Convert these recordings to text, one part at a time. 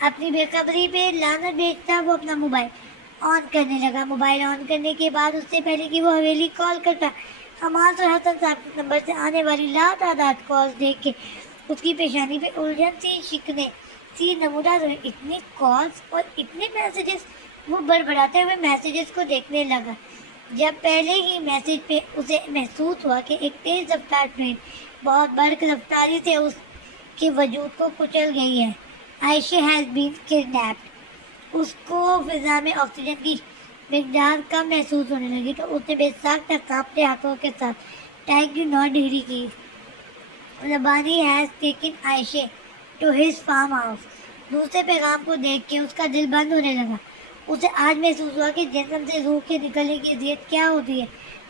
اپنی بے خبری پہ لعنت بھیجتا وہ اپنا موبائل آن کرنے لگا۔ موبائل آن کرنے کے بعد اس سے پہلے کہ وہ حویلی کال کرتا، حماس اور حسن صاحب کے نمبر سے آنے والی لاتعداد کالز دیکھ کے اس کی پیشانی پہ الجھن سی شکنے سی نمودار ہوئی۔ اتنی کالز اور اتنے میسیجز، وہ بڑبڑاتے ہوئے میسیجز کو دیکھنے لگا۔ جب پہلے ہی میسیج پہ اسے محسوس ہوا کہ ایک تیز رفتار ٹرین بہت برق رفتاری سے اس کے وجود کو کچل گئی ہے۔ عائشہ ہیز بین کڈنیپڈ۔ اس کو فضا میں آکسیجن کی مقدار کم محسوس ہونے لگی تو اس نے بے ساختہ کانپتے ہاتھوں کے ساتھ ٹائپ کی نوٹ ڈگری کی۔ Rabbani has taken Ayesha to his farm house. دوسرے پیغام کو دیکھ کے اس کا دل بند ہونے لگا۔ اسے آج محسوس ہوا کہ جسم سے روح کے نکلنے کی اذیت کیا ہوتی ہے۔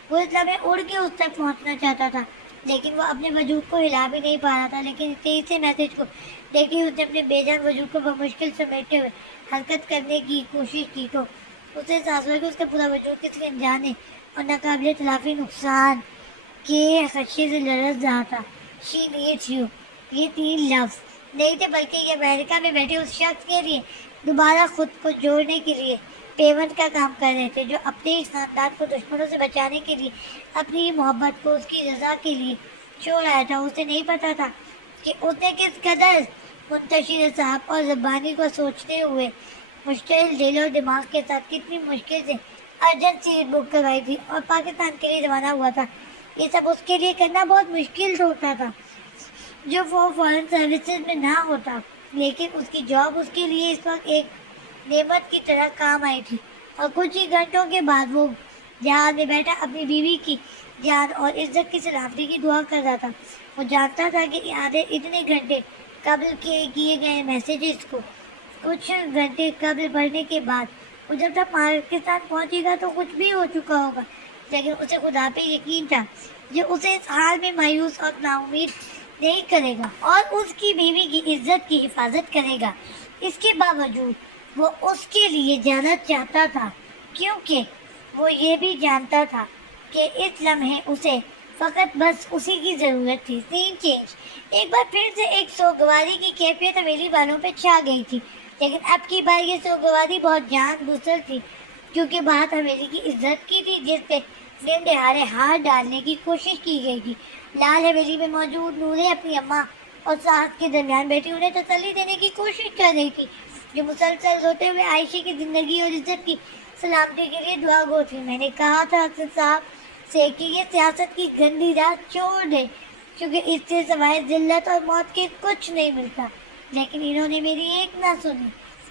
وہ اس لمحے اڑ کے اس تک پہنچنا چاہتا تھا لیکن وہ اپنے وجود کو ہلا بھی نہیں پا رہا تھا۔ لیکن تیز سے میسیج کو دیکھے اس نے اپنے بے جان وجود کو بمشکل سمیٹتے ہوئے حرکت کرنے کی کوشش کی تو اسے احساس ہوا کہ اس کا پورا وجود کسی انجانے اور ناقابل تلافی نقصان کے خدشے سے لرز رہا تھا۔ شی نیڈس یو، یہ 3 لفظ نہیں تھے بلکہ یہ امریکہ میں بیٹھے اس شخص کے لیے دوبارہ خود کو جوڑنے کے لیے پیوند کا کام کر رہے تھے جو اپنے اس خاندان کو دشمنوں سے بچانے کے لیے اپنی محبت کو اس کی رضا کے لیے چھوڑ آیا تھا۔ اسے نہیں پتا تھا کہ اس نے کس قدر منتشر صاحب اور ربانی کو سوچتے ہوئے مشتعل دل اور دماغ کے ساتھ کتنی مشکل سے ارجنٹ سیٹ بک کروائی تھی اور پاکستان کے لیے روانہ ہوا تھا۔ یہ سب اس کے لیے کرنا بہت مشکل ہوتا تھا جو وہ فورن سروسز میں نہ ہوتا، لیکن اس کی جاب اس کے لیے اس وقت ایک نعمت کی طرح کام آئی تھی۔ اور کچھ ہی گھنٹوں کے بعد وہ جہاز میں بیٹھا اپنی بیوی کی جان اور عزت کی سلامتی کی دعا کر رہا تھا۔ وہ جانتا تھا کہ آدھے اتنے گھنٹے قبل کیے گئے میسیجز کو کچھ گھنٹے قبل پڑھنے کے بعد وہ جب تک پاکستان پہنچے گا تو کچھ بھی ہو چکا ہوگا، لیکن اسے خدا پہ یقین تھا جو اسے اس حال میں مایوس اور نا امید نہیں کرے گا اور اس کی بیوی کی عزت کی حفاظت کرے گا۔ اس کے باوجود وہ اس کے لیے جانا چاہتا تھا کیونکہ وہ یہ بھی جانتا تھا کہ اس لمحے اسے فقط بس اسی کی ضرورت تھی۔ سین چینج۔ ایک بار پھر سے ایک سوگواری کی کیفیت حویلی والوں پہ چھا گئی تھی، لیکن اب کی بار یہ سوگواری بہت جان گسر تھی کیونکہ بات حویلی کی عزت کی تھی جس پہ دن دہاڑے ہاتھ ڈالنے کی کوشش کی گئی تھی۔ لال حویلی میں موجود نورے اپنی اماں اور ساس کے درمیان بیٹھی انہیں تسلی دینے کی کوشش کر رہی تھی جو مسلسل روتے ہوئے عائشہ کی زندگی اور عزت کی سلامتی کے لیے دعا گو تھی۔ میں نے کہا تھا حسن صاحب سے کہ یہ سیاست کی گندی راہ چھوڑ دے کیونکہ اس سے سوائے ذلت اور موت کے کچھ نہیں ملتا، لیکن انہوں نے میری ایک نہ سنی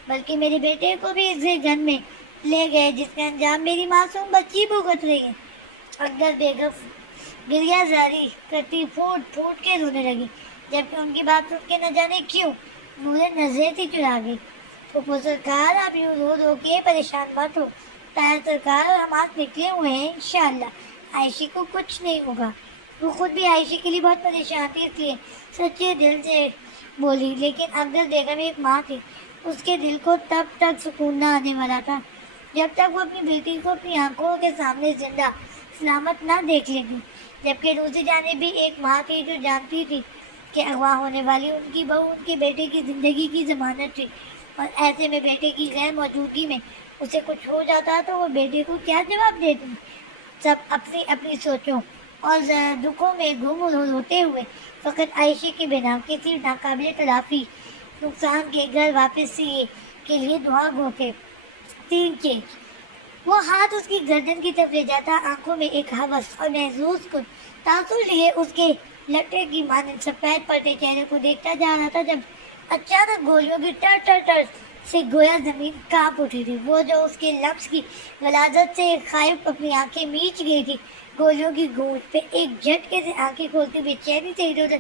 بلکہ میرے بیٹے کو بھی اس گن میں لے گئے جس کا انجام میری معصوم بچی بھگت رہی ہے۔ اکبر بیگم گریہ زاری کرتی پھوٹ پھوٹ کے رونے لگی جبکہ ان کی بات سن کے نہ جانے کیوں نورے نظریں تھی چرا گئی۔ پھپھو سرکار آپ یوں رو رو کے پریشان مت ہو، طاہر سرکار اور حماس نکلے ہوئے ہیں، انشاءاللہ عائشہ کو کچھ نہیں ہوگا۔ وہ خود بھی عائشہ کے لیے بہت پریشان تھی اس لیے سچے دل سے بولی، لیکن افضل بیگم ایک ماں تھی، اس کے دل کو تب تک سکون نہ آنے والا تھا جب تک وہ اپنی بیٹی کو اپنی آنکھوں کے سامنے زندہ سلامت نہ دیکھ لیتی، جبکہ دوسری جانب بھی ایک ماں تھی جو جانتی تھی کہ اغوا ہونے والی ان کی بہو ان کے بیٹے کی زندگی کی ضمانت تھی اور ایسے میں بیٹے کی غیر موجودگی میں اسے کچھ ہو جاتا تو وہ بیٹے کو کیا جواب دیتی۔ سب اپنی اپنی سوچوں اور دکھوں میں گم ہوتے ہوئے فقط عائشہ کے بنا کسی ناقابل تلافی نقصان کے گھر واپسی کے لیے دعا گو تھے۔ 3 چینج۔ وہ ہاتھ اس کی گردن کی طرف لے جاتا، آنکھوں میں ایک ہوس اور محسوس کن تاثر لیے اس کے لٹے کی مانند سفید پڑتے چہرے کو دیکھتا جا رہا تھا جب اچانک گولیوں کی ٹر ٹر ٹر سے گویا زمین کانپ اٹھی تھی۔ وہ جو اس کے لمس کی غلاظت سے خائف اپنی آنکھیں میچ گئی تھی، گولیوں کی گونج پہ ایک جھٹکے سے آنکھیں کھولتی بے چینی سے ادھر ادھر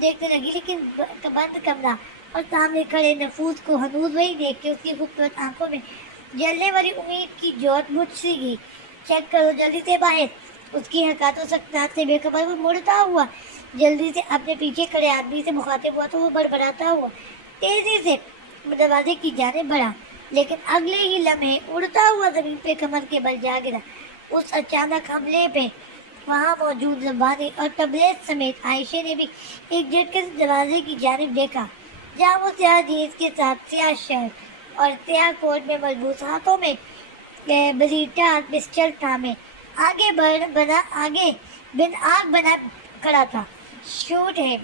دیکھنے لگی، لیکن بند کمرہ اور سامنے کھڑے نفوس کو ہنوز وہی دیکھ کے اس کی خوبصورت آنکھوں میں جلنے والی امید کی جوت بجھ سی گئی۔ چیک کرو جلدی سے باہر۔ اس کی حرکات و سکنات سے بے خبر وہ مڑتا ہوا جلدی سے اپنے پیچھے کھڑے آدمی سے مخاطب ہوا تو وہ بڑبڑاتا ہوا تیزی سے دروازے کی جانب بڑھا، لیکن اگلے ہی لمحے اڑتا ہوا زمین پہ کمر کے بل جا گرا۔ اس اچانک حملے پہ وہاں موجود ربانی اور تبریز سمیت عائشہ نے بھی ایک جھٹکے سے دروازے کی جانب دیکھا جہاں وہ سیاہ جینس کے ساتھ سیاہ شرٹ اور سیاہ کوٹ میں ملبوس، ہاتھوں میں بلیٹا پسٹل تھامے آگے بن آگ بنا کھڑا تھا۔ شوٹ ہے،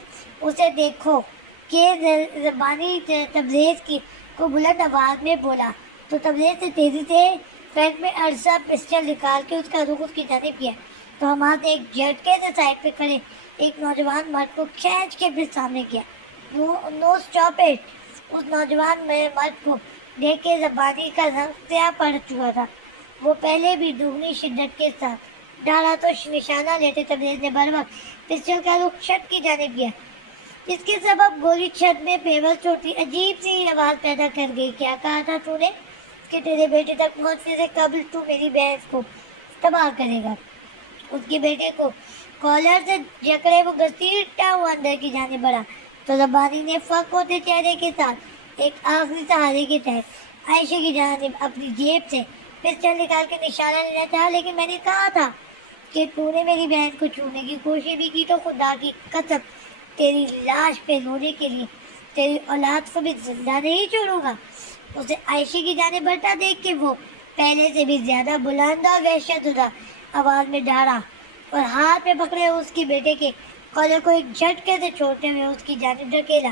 اسے دیکھو، کہ زبانی تبریز کو بلند آواز میں بولا تو تبریز نے تیزی سے پینٹ میں عرصہ پسٹل نکال کے اس کا رخ اس کی جانب کیا تو حماس نے ایک جھٹکے سے سائڈ پہ کھڑے ایک نوجوان مرد کو کھینچ کے پھر سامنے کیا۔ نو اسٹاپ اٹ! اس نوجوان مرد کو دیکھ کے زبانی کا رنگ سیاہ پڑ چکا تھا۔ وہ پہلے بھی دگنی شدت کے ساتھ ڈالا تو نشانہ لیتے تبریز نے بر وقت پسٹل کا رخ چھت کی جانب کیا، جس کے سبب گولی چھت میں پیوست ہوتی عجیب سی آواز پیدا کر گئی۔ کیا کہا تھا تو نے کہ تیرے بیٹے تک پہنچنے سے قبل تو میری بہن کو تباہ کرے گا؟ اس کے بیٹے کو کالر سے جکڑے وہ گھسیٹتا ہوا اندر کی جانب بڑھا تو زبانی نے فق ہوتے چہرے کے ساتھ ایک آخری سہارے کے تحت عائشہ کی جانب اپنی جیب سے پسٹل نکال کے نشانہ لینا چاہا، لیکن میں نے کہا تھا کہ تو نے میری بہن کو چھونے کی کوشش بھی کی تو خدا کی قسم تیری لاش پہ رونے کے لیے تیری اولاد کو بھی زندہ نہیں چھوڑوں گا۔ اسے عائشہ کی جانب بڑھتا دیکھ کے وہ پہلے سے بھی زیادہ بلند اور وحشت زدہ آواز میں ڈاڑا اور ہاتھ میں پکڑے اس کے بیٹے کے کالر کو ایک جھٹکے سے چھوڑتے ہوئے اس کی جانب دھکیلا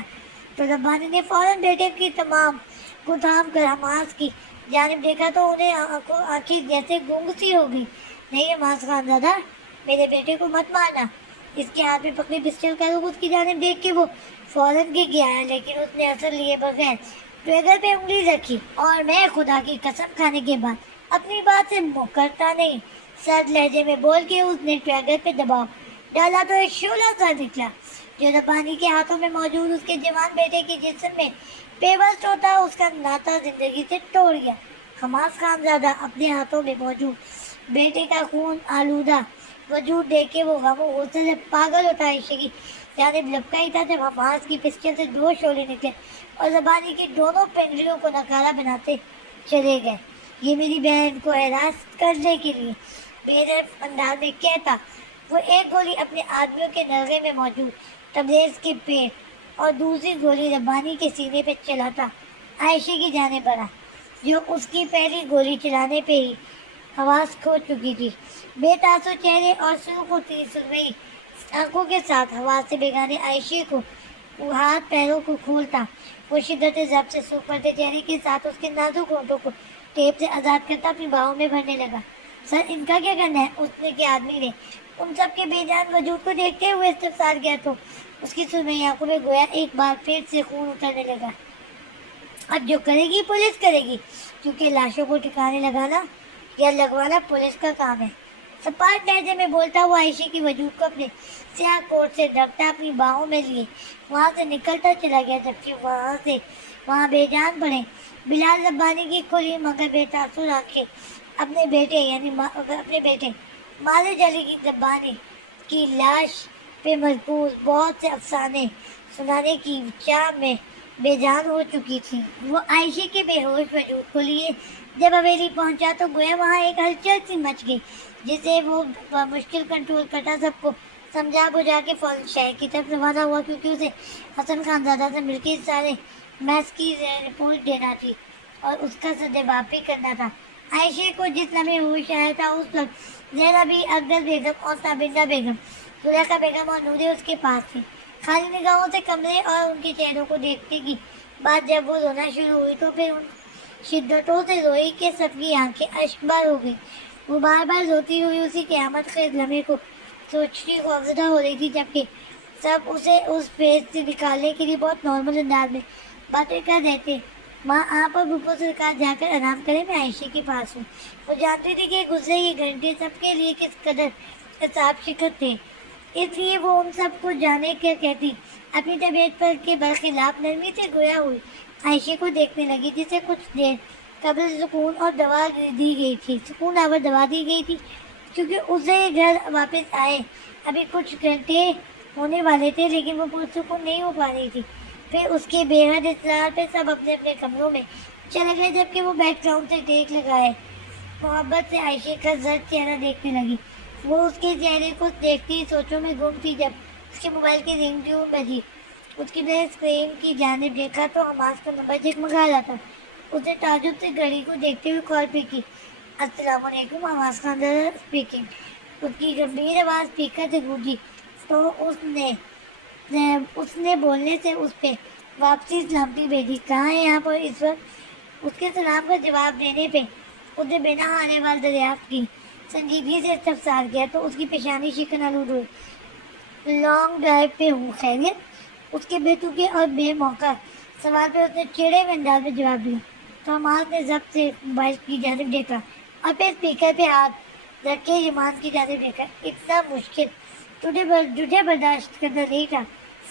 تو ربانی نے فوراً بیٹے کی تمام کو تھام کر حماس کی جانب دیکھا تو انہیں آنکھیں جیسے گونگ سی ہو گئی۔ نہیں حماس خان زادہ، میرے بیٹے کو مت مارنا! اس کے ہاتھ میں پکڑی پسٹل کا رخ اس کی جانب دیکھ کے وہ فوراً گر گیا، لیکن اس نے اثر لیے بغیر ٹریگر پہ انگلی رکھی۔ اور میں خدا کی قسم کھانے کے بعد اپنی بات سے مکرتا نہیں، سرد لہجے میں بول کے اس نے ٹریگر پہ دباؤ ڈالا تو ایک شعلہ سا نکلا جو ربانی کے ہاتھوں میں موجود اس کے جوان بیٹے کے جسم میں پیوست ہوتا اس کا ناطا زندگی سے توڑ گیا۔ حماس خان زادہ اپنے ہاتھوں میں موجود بیٹے کا خون آلودہ وجود دیکھ کے وہ غم و غصے سے پاگل ہوتا عائشہ کی جانب لپکا ہی تھا جب حماس کی پسٹل سے دو شعلے نکلے اور زبانی کی دونوں پنڈلیوں کو نکارا بناتے چلے گئے۔ یہ میری بہن کو ہراس کرنے کے لیے بے رحم انداز میں کہتا وہ ایک گولی اپنے آدمیوں کے نرغے میں موجود تبریز کے پیٹ اور دوسری گولی ربانی کے سینے پہ چلاتا عائشہ کی جانب بڑھا جو اس کی پہلی گولی چلانے پہ ہی حواس کھو چکی تھی۔ بے تاثر چہرے اور سرخ ہوتی سرمئی آنکھوں کے ساتھ حواس سے بیگانے عائشہ کو وہ ہاتھ پیروں کو کھولتا وہ شدت ضبط سے سوکھ پڑتے چہرے کے ساتھ اس کے نازک ہونٹوں کو ٹیپ سے آزاد کرتا اپنی باہوں میں بھرنے لگا۔ سر، ان کا کیا کرنا ہے؟ اس نے کے آدمی نے ان سب کے بے جان وجود کو دیکھتے ہوئے استفسار کیا تو اس کی سرمئی آنکھوں میں گویا ایک بار پھر سے خون اترنے لگا۔ اب جو کرے گی پولیس کرے گی، کیونکہ لاشوں کو ٹھکانے لگانا یا لگوانا پولیس کا کام ہے۔ سپاٹ لہجے میں بولتا ہوا عائشہ کی وجود کو اپنے سیاہ کوٹ سے ڈھکتا اپنی باہوں میں لیے وہاں سے نکلتا چلا گیا، جبکہ وہاں بے جان پڑے بلال ربانی کی کھلی مگر بے تاثر آنکھیں اپنے بیٹے مالے جلی کی ربانی کی لاش پہ مرکوز بہت سے افسانے سنانے کی چاہ میں بے جان ہو چکی تھی۔ وہ عائشہ کے بے ہوش وجود کو لیے جب حویلی پہنچا تو گویا وہاں ایک ہلچل سی مچ گئی جسے وہ مشکل کنٹرول کرتا سب کو سمجھا بجھا کے فوراً شہر کی طرف روانہ ہوا، کیونکہ اسے حسن خان زادہ سے مل کے سارے میس کی رپورٹ دینا تھی اور اس کا سدباب بھی کرنا تھا۔ عائشہ کو جس لمحے ہوش آیا تھا اس وقت زینبی، اقدس بیگم اور سابندہ بیگم، زلیخا بیگم اور نورے اس کے پاس تھی۔ خالی نگاہوں سے کمرے اور ان کے چہروں کو دیکھنے کی بعد جب وہ رونا شروع ہوئی تو پھر ان شدتوں سے روئی کہ سب کی آنکھیں اشک بار ہو گئی۔ وہ بار بار روتی ہوئی اسی قیامت خیز لمحے کو سوچتی خوفزدہ ہو رہی تھی، جبکہ سب اسے اس فیس سے نکالنے کے لیے بہت نارمل انداز میں باتیں کر رہے تھے۔ ماں آپ اور بھوپو سرکار جا کر آرام کریں، میں عائشہ کے پاس ہوں۔ وہ جانتی تھی کہ گزرے یہ گھنٹے سب کے لیے کس قدر حساب شکت تھے، اس لیے وہ ان سب کو جانے کے کہتی اپنی طبیعت پر کے برخلاف نرمی سے گویا ہوئی عائشہ کو دیکھنے لگی، جسے کچھ دیر قبل سکون آور دوا دی گئی تھی کیونکہ اسے گھر واپس آئے ابھی کچھ گھنٹے ہونے والے تھے، لیکن وہ پرسکون نہیں ہو پا رہی تھی۔ پھر اس کے بے حد اصرار پہ سب اپنے اپنے کمروں میں چلے گئے، جبکہ وہ بیک گراؤنڈ سے ٹیک لگائے محبت سے عائشہ کا زرد چہرہ دیکھنے لگی۔ وہ اس کے چہرے کو دیکھتی سوچوں میں گم تھی جب اس کے موبائل کی رنگ ٹیون بجی اس کی نے اسکرین کی جانب دیکھا تو حماس کا نمبر جگمگا رہا تھا. اس نے تعجب سے گھڑی کو دیکھتے ہوئے کال پہ کی. السلام علیکم، حماس خان دادا اسپیکنگ. اس کی گمبھیر آواز اسپیکر سے گونجی تو اس نے بولنے سے اس پہ واپسی سلامتی بھیجی. کہاں ہے آپ اور اس وقت؟ اس کے سلام کا جواب دینے پہ اس نے بنا ہارے وال دریافت کی. سنجیدگی سے استفسار کیا تو اس کی پیشانی شکن آلود ہوئی. لانگ ڈرائیو پہ ہوں، خیریت؟ اس کے بے تکے اور بے موقع سوال پہ اس نے چڑے ہوئے انداز میں جواب دیا تو حماس نے ضبط سے موبائل کی جانب دیکھا اور پھر اسپیکر پہ ہاتھ رکھ کے ایمان کی جانب دیکھا. اتنا مشکل تجھے برداشت کرنا نہیں تھا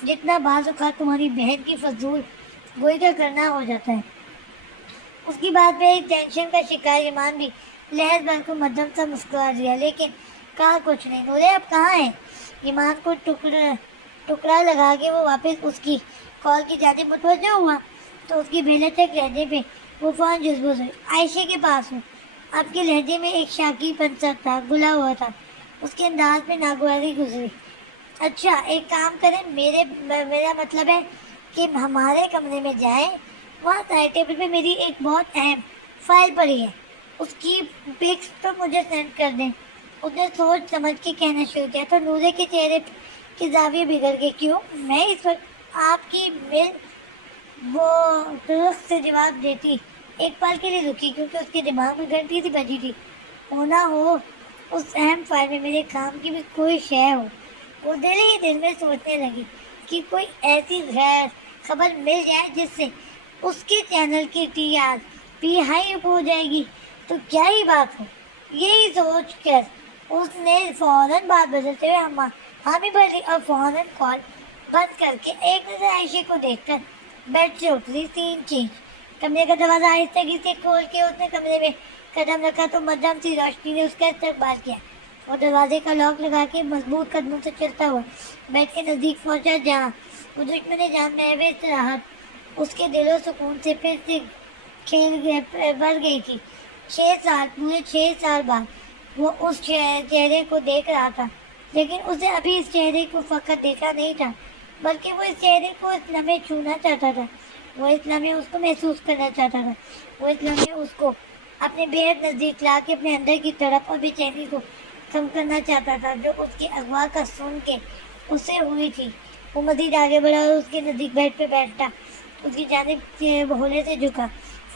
جتنا بعض اوقات تمہاری بہن کی فضول گوئی کا کرنا ہو جاتا ہے. اس کی بات پہ ایک ٹینشن کا شکار ایمان بھی لہر بھر کو مدھم سا مسکرا دیا، لیکن کہا کچھ نہیں. نورے اب کہاں ہے؟ ایمان کو ٹکڑا لگا کے وہ واپس اس کی کال کی جانب متوجہ ہوا تو اس کی بھیلے تک لہجے پہ وہ فوراً جذبوز ہوئی. عائشہ کے پاس ہوں. آپ کے لہجے میں ایک شاکی پنسر تھا، گلا ہوا تھا. اس کے انداز میں ناگواری گزری. اچھا ایک کام کریں، میرا مطلب ہے کہ ہمارے کمرے میں جائیں. وہاں سائڈ ٹیبل پہ میری ایک بہت اہم فائل پڑی ہے، اس کی پکس تو مجھے سینڈ کر دیں. اس نے سوچ سمجھ کے کہنا شروع کیا تو نورے کے چہرے کی زاویہ بگڑ گئی. کیوں؟ میں اس وقت آپ کی مل وہ درست سے جواب دیتی ایک پل کے لیے رکی کیونکہ اس کے دماغ میں گھنٹی سی بجی تھی. ہونا ہو اس اہم فائل میں میرے کام کی بھی کوئی شے ہو. وہ دل ہی دل میں سوچنے لگی کہ کوئی ایسی غیر خبر مل جائے جس سے اس کے چینل کی ٹی آر پی ہائی ہو جائے گی تو کیا ہی بات ہو. یہی سوچ کر اس نے فوراً بات بدلتے ہوئے حامی بھر لی اور فوراً کال بند کر کے ایک نظر عائشہ کو دیکھ کر بیڈ سے اتری. سین چینج. کمرے کا دروازہ آہستگی سے کھول کے اس نے کمرے میں قدم رکھا تو مدھم سی روشنی نے اس کا استقبال کیا. وہ دروازے کا لاک لگا کے مضبوط قدموں سے چلتا ہوا بیڈ کے نزدیک پہنچا جہاں وہ دشمن جان محویز راحت اس کے دل و سکون سے پھر سے کھیل بھر گئی تھی. 6 سال بعد وہ اس چہرے کو دیکھ رہا تھا، لیکن اسے ابھی اس چہرے کو فقط دیکھا نہیں تھا بلکہ وہ اس چہرے کو اس لمحے چھونا چاہتا تھا. وہ اس لمحے اس کو محسوس کرنا چاہتا تھا. وہ اس لمحے اس کو اپنے بےحد نزدیک لا کے اپنے اندر کی تڑپ اور بے چینی کو کم کرنا چاہتا تھا جو اس کی اغوا کا سن کے اس سے ہوئی تھی. وہ مزید آگے بڑھا اور اس کے نزدیک بیڈ پہ بیٹھا، اس کی جانب بھولے سے جھکا.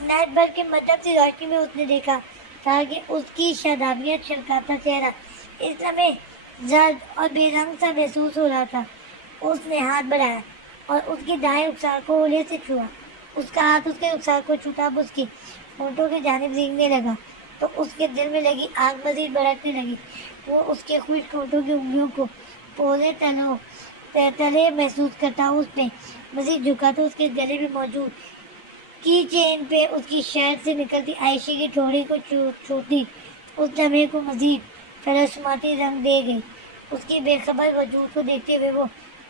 نائٹ بھر کے مدھم سی روشنی میں اس نے دیکھا تھا کہ اس کی شادابیت چھلکاتا چہرہ اس لمحے زرد اور بے رنگ سا محسوس ہو رہا تھا. اس نے ہاتھ بڑھایا اور اس کی دائیں رخسار کو اولے سے چھوا. اس کا ہاتھ اس کے رخسار کو چھوٹا اب اس کی ہونٹوں کی جانب رینگنے لگا تو اس کے دل میں لگی آگ مزید بڑھنے لگی. وہ اس کے خشک ہونٹوں کی انگلیوں کو پورے تلے محسوس کرتا اس پہ مزید جھکا تو اس کے گلے میں موجود کی چین پہ اس کی شرٹ سے نکلتی عائشہ کی ٹھوڑی کو چھوٹی اس لمحے کو مزید تلسماتی رنگ دے گئی. اس کی بے خبر وجود کو دیکھتے ہوئے وہ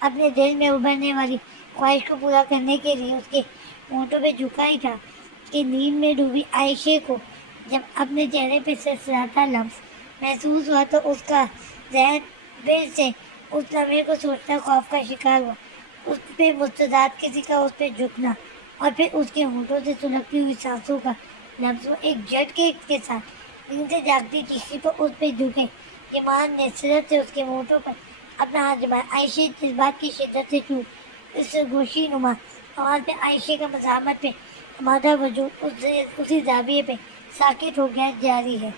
اپنے دل میں ابھرنے والی خواہش کو پورا کرنے کے لیے اس کے ہونٹوں پہ جھکا ہی تھا کہ نیند میں ڈوبی عائشہ کو جب اپنے چہرے پہ سرسراتا لمس محسوس ہوا تو اس کا ذہن پھر سے اس لمحے کو سوچتا خوف کا شکار ہوا. اس پہ مستعد کسی کا اس پہ جھکنا اور پھر اس کے ہونٹوں سے سلگتی ہوئی سانسوں کا لمس. وہ ایک جھٹکے کے ساتھ نیند سے جاگتی چیخی تو اس پہ جھکے. ایمان نے سرت سے اس کے ہونٹوں پر اپنا ہاتھ جمایا. عائشہ جذبات کی شدت سے چوٹ اس گوشی نما آواز پہ عائشہ کا مزاحمت پہ ہمارا وجود اسی زاویے پہ ساکت ہو گیا جاری ہے.